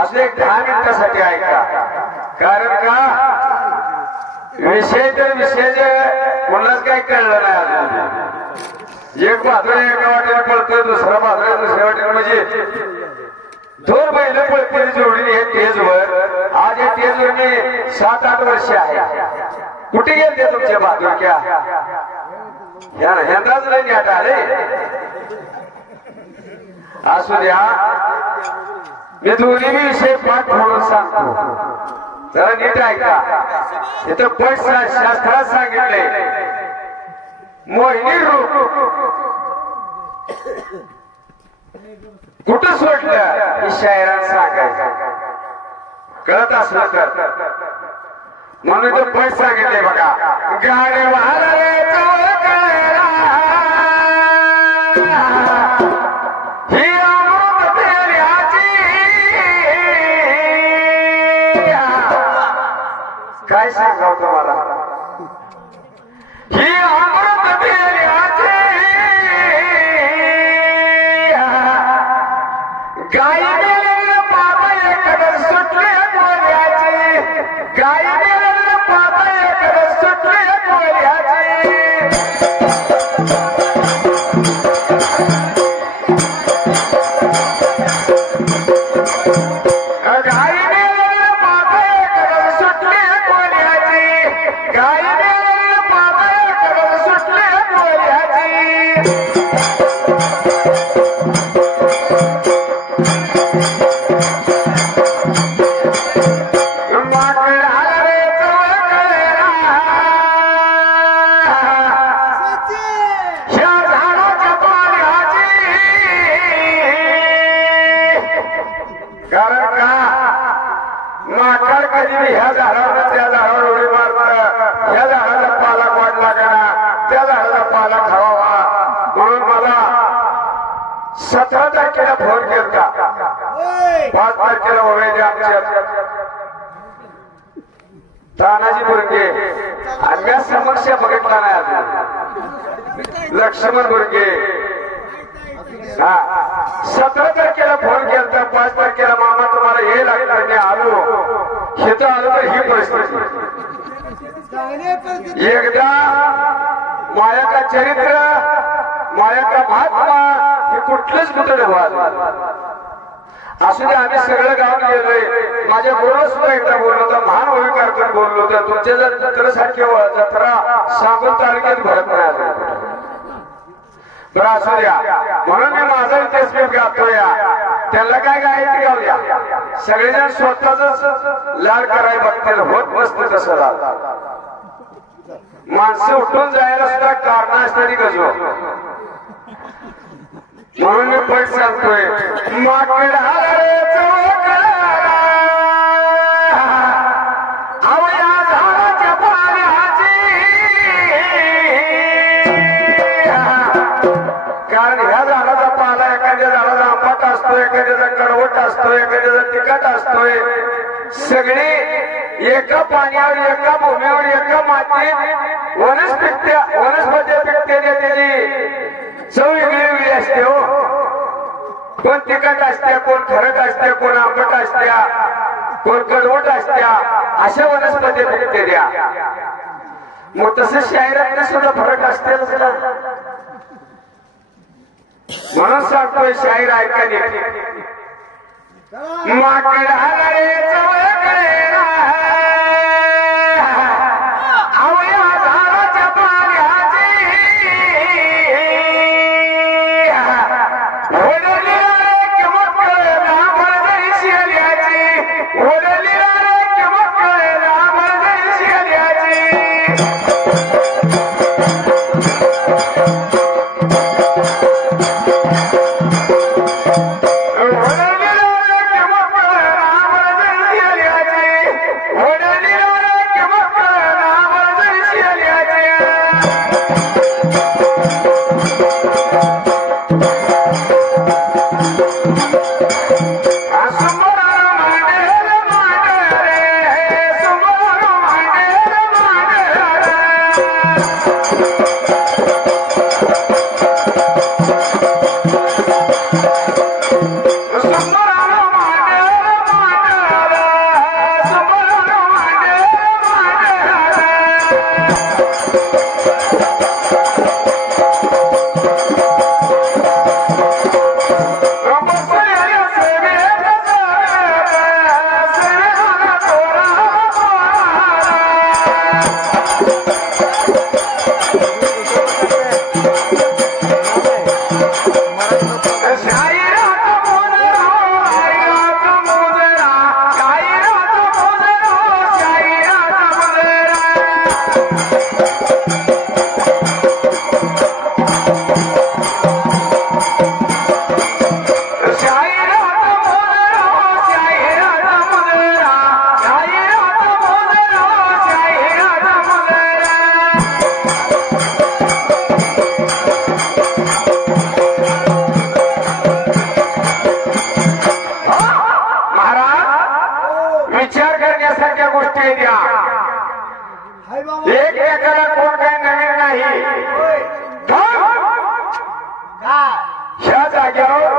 असं एक 10 मिनिटासाठी ऐका. कारण का विषय तर विषय कोणालाच काही कळलं नाही अजून. एक भाजरा एका वाटेला पळतोय, दुसरा भाजरा दुसऱ्या वाटेला. म्हणजे 2 बैल पळतील जोडी हे टेजवर. आज या टेजवर मी 7-8 वर्ष आहे. कुठे गेले तुमच्या बाजूक्या ह्यांनाच नाही न्याट आले. असू द्या, मी दोन्ही विषय पाठ म्हणून सांगतो, जरा नीट ऐका. इथं पट शास्त्रात सांगितले मोहिनी रूप कुठं सोडलं ही शायरात सांगायचं. कळत असलं तर म्हणून तो पट सांगितले बघा. गाणे वाहणारे ही अमृत पेऱ्याची काय सांगाव तुम्हाला. ही अमृत पेऱ्याची गाई गेलेलं पापा एकडं सुटले कोल्याची. गाई गेलेलं पापा एकडं सुटले कोल्याची. गाई गेलेलं पापा एकडं सुटले कोल्याची. गाई गेलेलं पापा एकडं सुटले कोल्याची. कारण का माकड कधी ह्या झाडावर त्या झाडावर उडी मारणार, ह्या झाडाचा पाला वाट लागणार, त्या झाडाचा पाला खावावा. म्हणून मला 17 तारखेला फोन केला. 5 तारखेला ओळखले आमच्या तानाजी बुरगे आणि मी समक्ष बघितला नाही अजून. लक्ष्मण बुरगे. 17 तारखेला फोन केला. 5 तारखेला मामा तुम्हाला हे लागलं. मी आलो, इथं आलो तर ही परिस्थिती. एकदा माया का चरित्र, माया का महात्मा हे कुठलंच कुठं असू दे. आम्ही सगळं गाव गेलोय. माझ्या गुरुला सुद्धा एकदा बोललो होतं, महान ओळीकारकर बोललो होतं. तुमच्या जर जत्रासारखे जत्रा सांगून तालुक्यात भरत नाही. बरं असू द्या. म्हणून मी माझा इतिहास मी गातोय. त्याला काय गायत्री गाऊया. सगळेजण स्वतःच लाल कराय बघतील, होत नसतं तसं लाल. माणसं उठून जायला सुद्धा कारण असणारी गजो. म्हणून मी पट सांगतोय. माकड कारण ह्या झाडाचा पाला एखाद्या झाडाचा आंबट असतो, एखाद्याचा कडवट असतो, एखाद्याचा तिखट असतोय. सगळी एका पाण्यावर, एका भूमीवर, एका मातीत वनस्पती पिकते. त्याची चव वेगळी वेगळी असते. हो, कोण तिखट असते, कोण खरट असते, कोण आंबट असत्या, कोण कडवट असत्या. अशा वनस्पती पिकते द्या. मग तसं शायरात सुद्धा फरक असते. म्हणून सांगतोय शाहीर ऐकाने. माकड हलरे आवया झाडाच्या पाल्याची ओढली किंमत रामळी शेल्याची. ओढली किंमत रामळी शेल्याची. घेण्यासारख्या गोष्टी आहेत या. एकमेकाला कोण काही नवीन नाही. ह्या जाग्यावर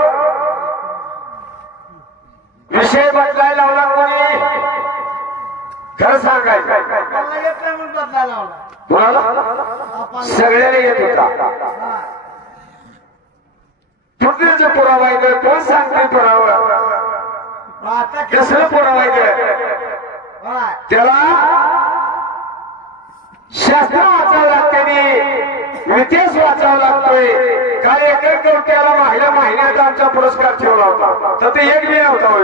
विषय बदलायला लावला कोणी? खरं सांगायचं कोणाला? सगळ्याला येत होता. पृथ्वीचे पुरावा आहे. कोण सांगते पुरावा? कसलं पुरावा आहे? त्याला शास्त्र वाचावं लागते, इतिहास वाचावा लागतोय. काल एकर कवट्याला महिला महिन्याचा आमचा पुरस्कार ठेवला होता, तर ते एक बी नव्हता होय.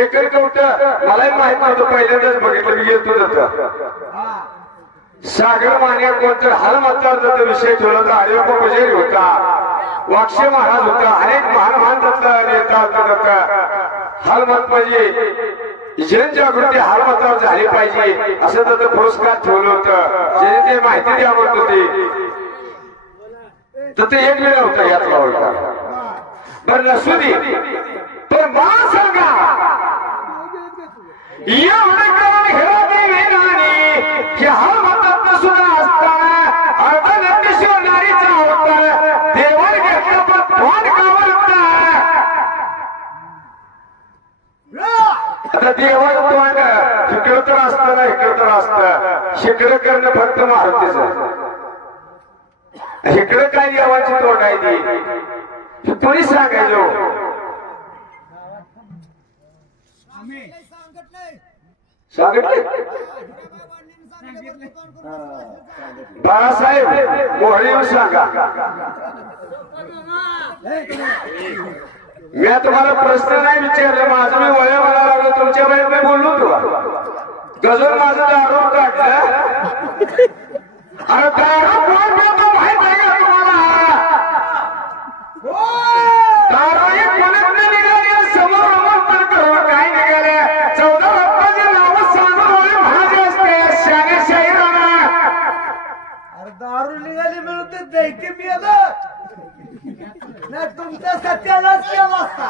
एकर कवट मलाही माहित नव्हतं, पहिल्यांदाच बघितलं. मी येतो होतं सागर मान्या कोणतर हाल मात्राचा विषय ठेवला होता. हरिबाबा पुजारी होता, वाक्षे महाराज होता, अनेक महान नेता होता. हालमत पाहिजे, जनजागृती हालमतावर झाली पाहिजे असं त्याचं पुरस्कार ठेवलं होतं. जे ते माहिती द्या म्हणत होते, तर ते एक वेळ होता यातला होता. बरं नसू दे, पण मला सांगा एवढं करून हालमतात सुद्धा असताना अर्धनंदेश्वर नारीचा होता देवाला घेतला, पण तोंड कावरता. आता देवाचं तोंड इकडं तर असतं ना, इकडं तर असतं. शिकडं करणं फक्त मारुतीचं. इकडं काय देवाची तोंड आहे ती कोणी सांगायचो? सांगितले बाळासाहेब मोहरे सांगा. मी तुम्हाला प्रश्न नाही विचारले, माझं मी वया मला लागलो. तुमच्या बाहेर मी बोललो तुला गजर माझं दारू काढलं. अरे दारू कोण पितो माहित आहे का तुम्हाला? दारू एक कोणीच निघाली, समोर अमर करून काय निघाले? 14 रत्नाचे नाव सांगून महाराज असते शाने शाहीराना. अरे दारू निघाली मिळून ते दैत्य मी आलं नाही, तुमच्या सत्यालाच केला असता.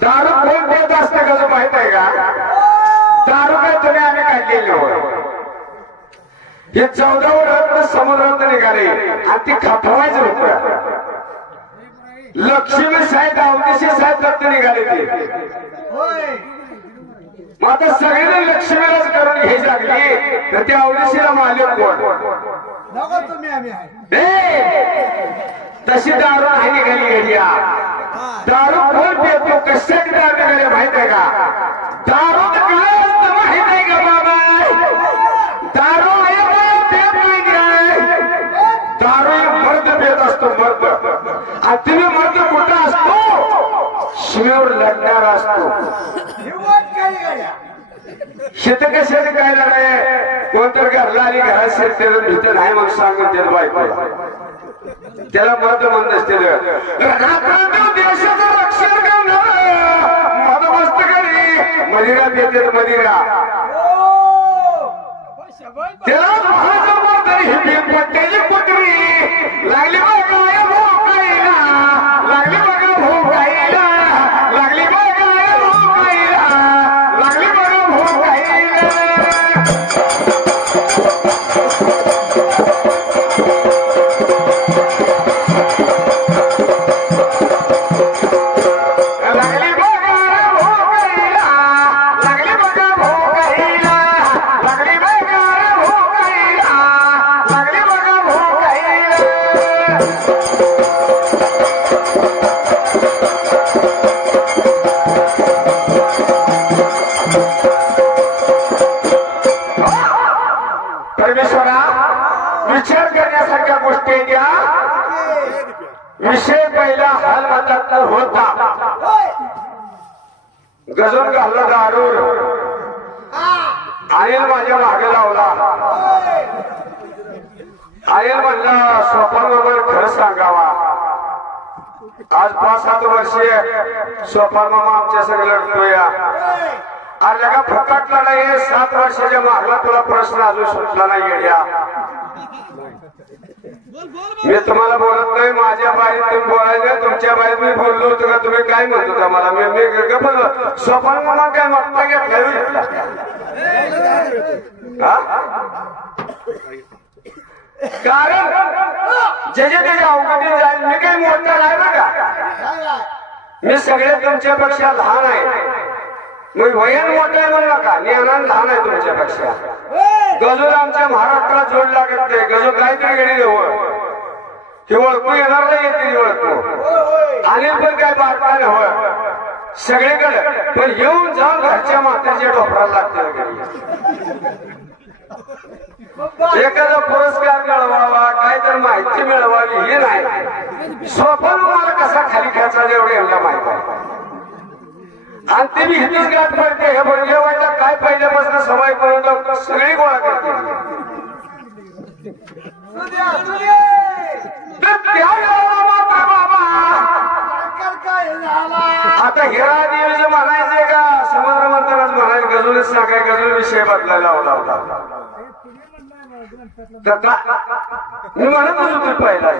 दारू कोण देत असतं कसं माहित आहे का? दारू काय तुम्ही आम्ही काढलेली होय. हे 14 रत्न समुद्रात निघाले आणि ती खपवायचं होतं. लक्ष्मी साहेब अवनीशी साहेब रत्न निघाले ते. मग आता सगळ्यांना लक्ष्मीलाच करून घ्यायची लागली, तर त्या अवनीशीला मालिक कोण? नको तुम्ही आम्ही आहे. तशी दारू नाही निघाली घ्या. दारू कोण पितो, कशासाठी दारू निघाले माहित आहे का? दारू काय असतं माहित आहे का बाबा? दारू दारू मर्द पेत असतो, मर्द. आणि तुम्ही मर्द कुठं असतो? शिमेवर लढणारा असतो. शेत कशाने काय लढाय? कोणतर घरला आणि घरात शेतकरी भीत नाही मग सांगून त्याला बायको त्याला मर्द म्हणत असते. देशाचं रक्षण करणार मदमस्तकरी मदिरा देते. मदिरा त्याला ही पट्ट्याची कुटरी लागली बघा भोकायला, लागली बघा भोकायला, लागली बघा भोकायला, लागली बघा भोकायला. परमेश्वरा विचार करण्यासारख्या गोष्टी द्या. विषय पहिला हाल मतात होता. गजून घालला दारू आईल माझ्या मागे लावला. आईल म्हणला सोपानबरोबर खरं सांगावा. आज 5-7 वर्षे सोपान मामा आमच्या सगळं लढतोय. आज लगा फुकट लढाई 7 वर्षाच्या मागला तुला प्रश्न अजून सुटला नाही. येड्या मी तुम्हाला बोलत नाही, माझ्या बाहेर तुम्ही बोलायचं, तुमच्या बाहेर मी बोललो होतो का? तुम्ही काय म्हणतो का मला? मी गप्प स्वप्न म्हणून काय मागता घेतला कारण जे त्याच्या अवघडी जाईल. मी काही मोठा नाही बघा, मी सगळे तुमच्यापेक्षा लहान आहे. मग वयन मोठं आहे म्हणू नका, ज्ञानान लहान आहे तुमच्यापेक्षा. गजूला आमच्या महाराष्ट्राला जोड लागत नाही. गजू काहीतरी गेली जवळ ही ओळखू येणार नाही, येते ओळखू. आणि पण काय बारकाने हवं सगळीकडे, पण येऊन जाऊन घरच्या मातेच्या डोपराला लागते. एखादा पुरस्कार मिळवावा, काय तर माहिती मिळवावी हे नाही. स्वप्न मला कसा खाली घ्यायचा एवढं यांना माहिती आहे. आणि ते मी इथेच गाठ पडते. हे म्हणजे वाटलं काय पहिल्यापासून सवय करून सगळी गोळा करते. आता हिरा देवीचं म्हणायचंय का समुद्र मंथनाच म्हणायचं? गजूनच सांगाय, गजून विषय बदलायला होता. मी म्हणत होतो तू पहिला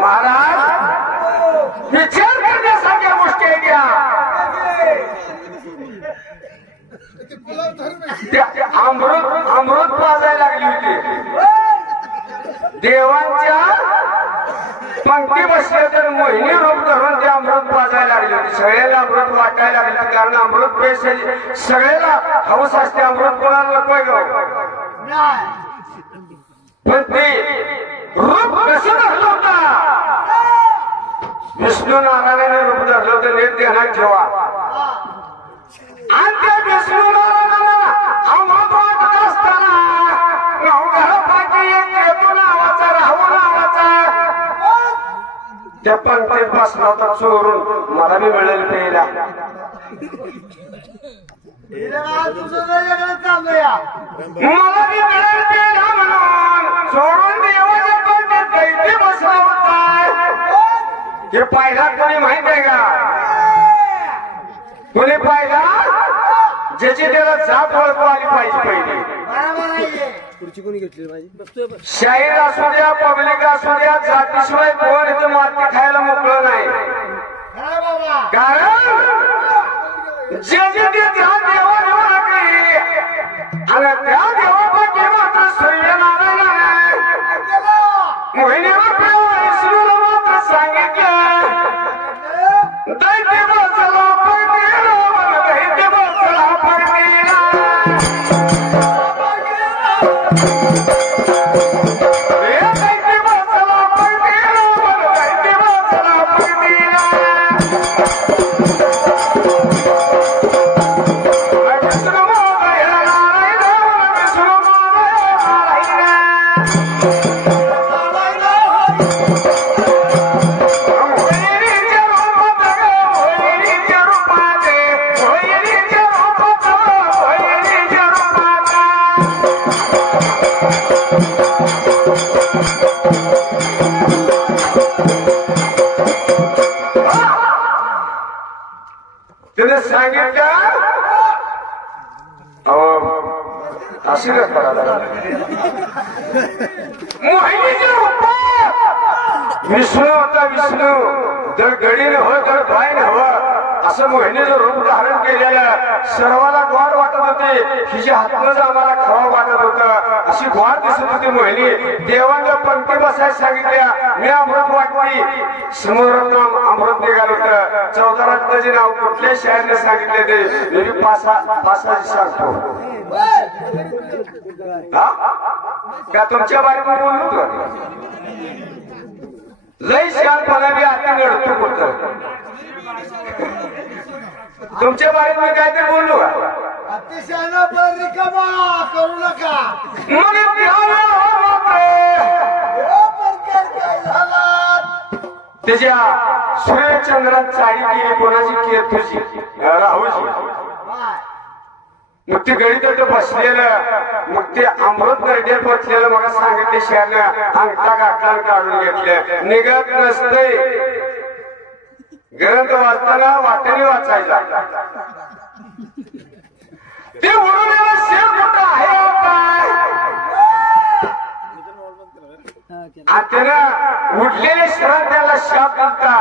महाराज विचार करण्यासारख्या गोष्टी आहेत घ्या. अमृत पाजायला लागली होती. देवांच्या पंक्ती बसल्या तर मोहिनी रूप धरून ते अमृत पाजायला लागली होती. सगळ्याला अमृत वाटायला लागली होती. कारण अमृत पैसे सगळ्याला हौस असते. अमृत कोणाला नको पण ते रूप कसं धरलं होता? विष्णू नारायणाने रूप धरलं होतं. नीट ध्यानात ठेवा. आणि त्या विष्णू नारायणाला अमृत वाटत असताना घरापाठी एक केतू नावाचा, राहू नावाचा त्या पंक्तीत बसला होता चोरून. मला बी मिळेल प्यायला. मला बी मिळेल प्यायला म्हणून चोरून देवाच्या पंक्तीत दैत्य बसला होता. हे पाहिला कोणी माहित आहे का? कोणी पाहिला? ज्याची त्याला जात ओळखू आली पाहिजे पहिली. खुर्ची कोणी घेतली माझी? शाहीर असू द्या, पब्लिक असू द्या, जातीशिवाय कोण इथं माती खायला मोकळं नाही. कारण जे त्या देवा देवा लागली आणि त्या देवापैकी मात्र सूर्यनारायण मोहिनीवर विष्णूला मात्र सांगितलं दैत्य बसला पडलेला, दैत्य बसला पडलेला. तिने सांगितलं आशीर्वाद करायला मोहिनीच्या रूपात विष्णू होता. विष्णू जर गडीने हो तर बाईने हवं असं मोहिनीचं रूप धारण केलेलं सर्वाला गोड वाटत होते. हिच्या हातनंच आम्हाला खवा वाटत होतं. अशी गोड दिसत होती मोहिनी. देवांना पंक्ती बसायला सांगितल्या. मी अमृत वाटली. समोरातून अमृत निघालं होतं. 14 रत्नाचे नाव कुठल्या शाळेने सांगितले ते मी पासाची सांगतो. का तुमच्या बारेमध्ये बोललो होतो? लई शानपणा बी आता घडतो कुठं. तुमच्या बारेत मी काय ते बोललो का? अतिशय रिकामा करू नका. मग त्याच्या सूर्यचंद्रात चाळी केली. कोणाची केतूची? राहूची. मग ते गणित बसलेलं, मग ते अमृत गर्डे बसलेलं मग सांगितले शहरनं अंगठा गाठला काढून घेतलं. निघत नसतंय. ग्रंथ वाचताना वाटेने वाचायचा. ते उडवलेलं शेर कुठं आहे हो काय? आणि त्यानं उडलेले शहरात त्याला शाप दिलता,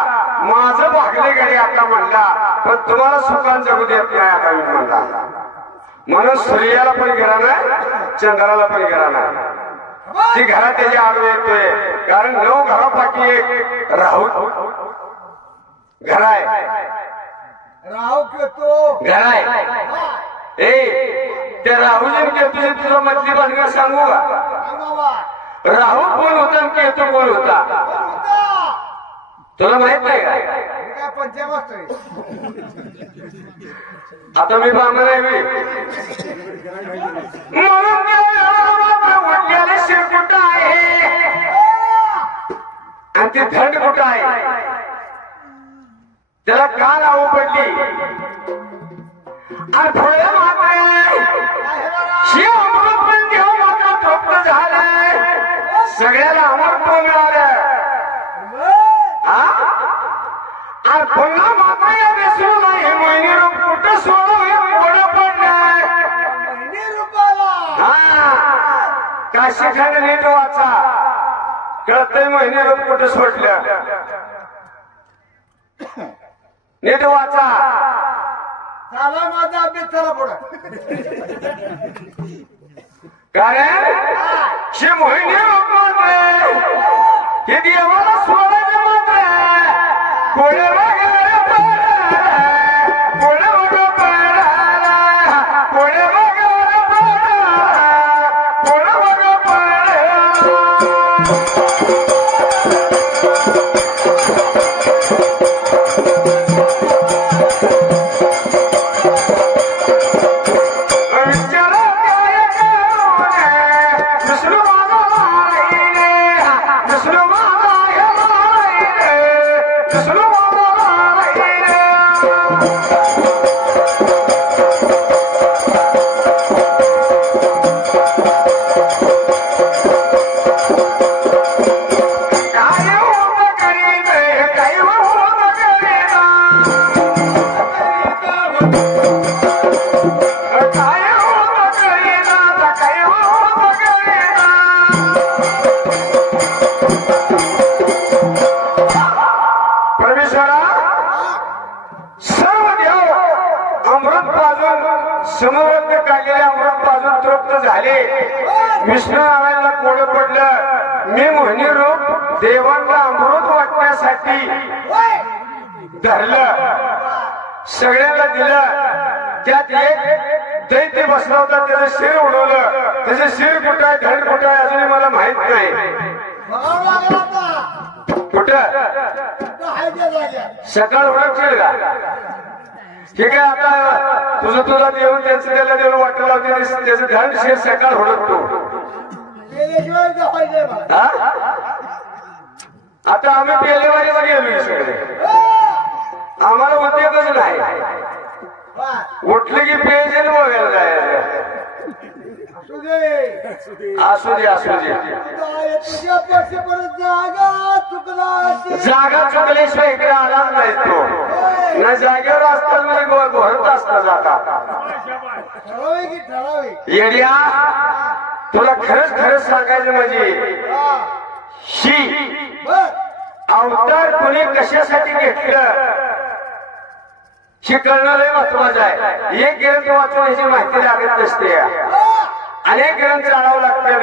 माझं भागले गाडी आता म्हणला, पण तुम्हाला सुखान जगू देत नाही आता मी म्हणला. म्हणून सूर्याला पण घरा नाही, चंद्राला पण घरा नाही. ती घरात त्याची आडवे येतोय, कारण 9 घरापाठी एक राहू घर आहे. राहू केतो घर आहे. ए त्या राहुजी केतू तुझं मधली भानगड सांगू का? बाबा राहू कोण होता आणि केतू कोण होता तुला माहित नाही का? काय पंचामत आता मी बामण आहे मी. म्हणून उडलेले शेर कुठं आहे आणि ती थंड कुठं आहे? त्याला का लावू पडली? आणि पुढे मात्र शिव अमृत पण देव मात्र तृप्त झालंय, सगळ्याला अमृत मिळालं. आणि पुन्हा मात्र या विसरू नाही मोहिनी रूप कुठं सोडू हे पुढं पडलंय. काशी खान नीट वाचा, कळतंय मोहिनी रूप कुठं सोडलं. नीट वाचा. चला माझा अभ्यास चला पुढे. कारण शे मोहिनी रूप मात्र हे देवाला सोडायचं मात्र पुढे वगैरे पडला, पुढे वगैरे पडला, पुढे वगैरे पडला, पुढे वगैरे पडला. समोर काढलेले अमृत पाजून तृप्त झाले. विष्णू नारायणला कोडं पडलं. मी मोहिनी रूप देवांना अमृत वाटण्यासाठी धरलं, सगळ्यांना दिलं. त्यात एक दैत्य बसला होता, त्याचं शिर उडवलं. त्याचं शिर कुठं आहे, धड कुठं आहे अजूनही मला माहित नाही. कुठं सकाळ ओळखशील का? ठीक आहे, आता तुझं तुला देऊन त्यांचं त्याला देऊन वाटलं लावते, त्याचं धड शिर सकाळ ओळखतो. आता आम्ही पेलेवारीला गेलो सगळे, आम्हाला उद्योगच नाही. उठले की पेज बघायला जायचं. असू दे असू दे. जागा चुकल्याशिवाय इकडे आलाच नाही तो. ना जागेवर असतात म्हणजे घोरत असता जाता. येड्या तुला खरंच खरंच सांगायचं म्हणजे ही अवतार कोणी कशासाठी घेतलं हे कळणं लय महत्वाचं आहे. एक ग्रंथ वाचून ह्याची माहिती लागत नसते, अनेक ग्रंथ जाणावं लागते,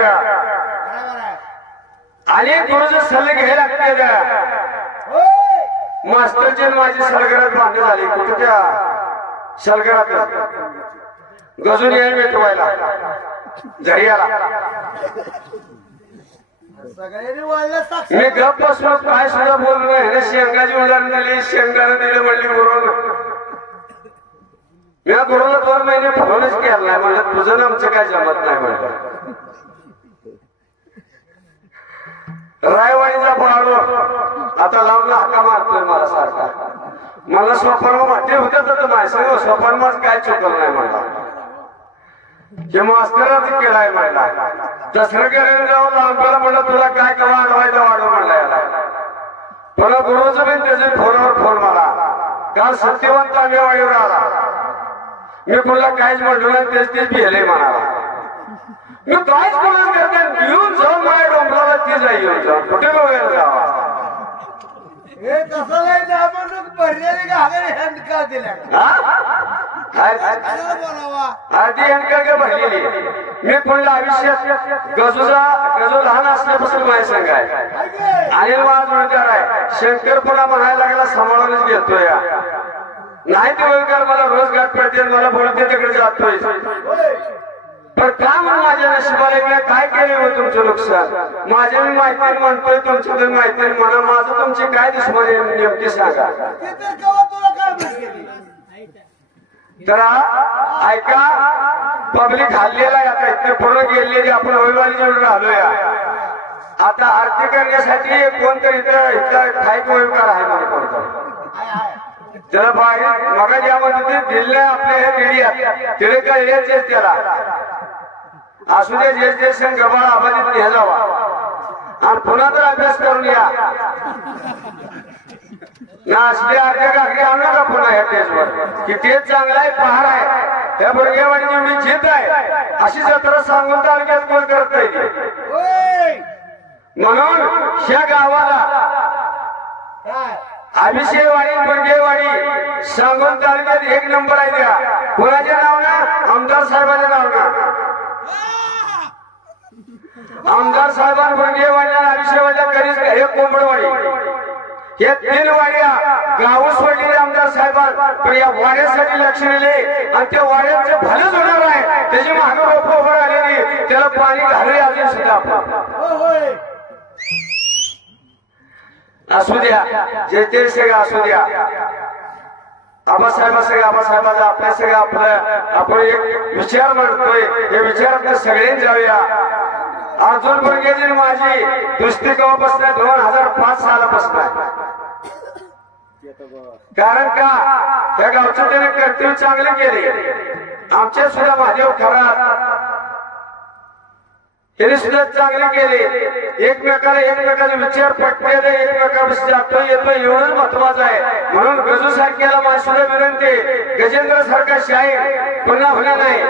अनेक गुरुचे सल्ले घ्यायला लागते. मास्तरचे माझी सलगरात भांडण झाली. कुठं त्या सलगरात गजून यायला मिटवायला झरियाला मी गप बसलो, काय सुद्धा बोललो नाही. शेंगाची उदाहरण दिली, शेंगाने दिलं म्हणली गुरुनं. मी गुरुला 2 महिने फोनच केला नाही, म्हणलं तुझं ना आमचं काय जमत नाही म्हणलं. रायवाडीचा पाहलो आता लावून हाका मारतोय मला सारखा. मला स्वप्न वाटते होत्या तर माझ्या स्वप्न काय चुकलं नाही म्हणला. हे मास्तराच केलाय म्हणला. दसरा केले जाऊन लांबला म्हणलं तुला काय कवा अडवायचं वाढव म्हणला याला. मला गुरुचं पण त्याचे फोनवर फोन मला. काल सत्यवंत आंबेवाडीवर आला. मी कोणाला काहीच म्हणलो नाही तेच भिले म्हणाला मी काहीच कोणाला करते घेऊन जाऊन माझ्या डोंगराला ती जाईल जाऊन कुठे वगैरे जावा हे तसं नाही ना म्हणून भरलेली घागरे हंडका दिल्या बोलावा आधी हंडका भरलेली मी कोणला आयुष्यात गजू लहान असल्यापासून माझ्या संघ आहे अनिल महाजोडदार आहे शंकरपणा म्हणायला लागला सांभाळूनच घेतोय नाही ते ओळखर मला रोज गाठ पडते मला बोलते तिकडे जातोय पण का म्हणून माझ्या नशिबाला काय केले हो तुमचं नुकसान माझ्या मी माहिती म्हणतोय तुमच्या तुम्ही माहिती म्हणा माझं तुमची काय दुश्मनी नेमकी सांगा तर ऐका पब्लिक हल्लेला आहे आता इथे पूर्ण गेलेली आपण रविवारी जेवढं राहिलोय आता आरती करण्यासाठी कोणतरी इथं ठाईक वयवकार आहे मला कोणतं त्याला बाहेर मग यामध्ये दिल्ली आपल्या हे मीडियात तिथे काय यायचेच त्याला असू दे जे संघ गबाळ आबादीत हे जावा आणि पुन्हा तर अभ्यास करून या ना असले अर्ध्या काकडी आणू नका पुन्हा ह्या टेजवर की तेच चांगला आहे पहार आहे या बुरगेवाडी एवढी जीत आहे अशी जत्रा सांगून तालुक्यात कोण करत नाही म्हणून ह्या गावाला अभिषेकवाडी बुरगेवाडी सांगून तालुक्यात एक नंबर आहे द्या कोणाच्या नावना आमदार साहेबांच्या नावना आमदार साहेबांना बुरगेवाडी अभिषेकवाड्या कधीच हे कोंबडवाडी हे 3 वाड्या गाव सोडलेले आमदार साहेबांना पण या वाड्यासाठी लक्ष दिले आणि त्या वाड्याचं भलंच होणार आहे त्याची मागं रोप उभं राहिलेली त्याला पाणी घालले अजून सुद्धा असू द्या जे ते सगळं असू द्या आबासाहेब सगळं आबासाहेबाचा आपल्या सगळं आपलं आपण एक विचार मांडतोय हे विचारात सगळ्यांनी जाऊया अर्जुन बुरगेजी माझी दुसरी केव्हापासून 2005 सालापासून आहे कारण का त्या गावचं त्याने कर्तव्य चांगले केले आमचे सुद्धा महादेव खरात त्यांनी सुद्धा चांगले केले एकमेकाचे विचार पटकेले एकमेकापासून जातो येतो एवढंच महत्वाचं आहे म्हणून गजू सारख्याला माझी सुद्धा विनंती गजेंद्र सारखा शाहीर पुन्हा होणार नाही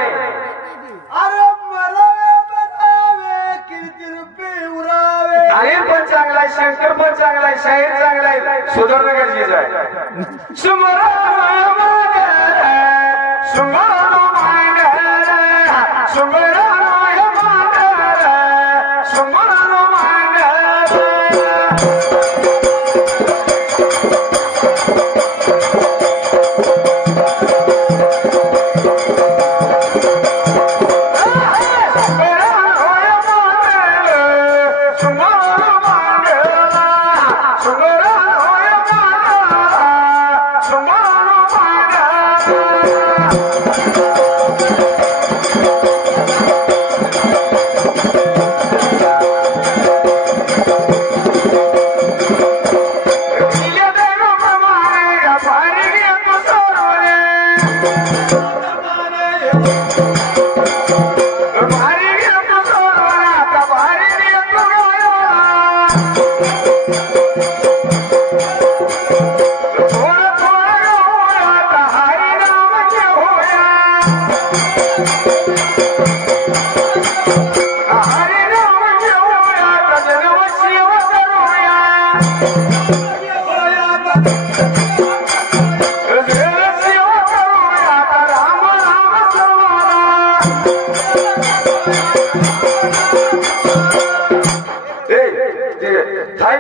अनिल पण चांगला आहे शंकर पण चांगला आहे शाहीर चांगला आहे सुधारणं गरजेचं आहे थाई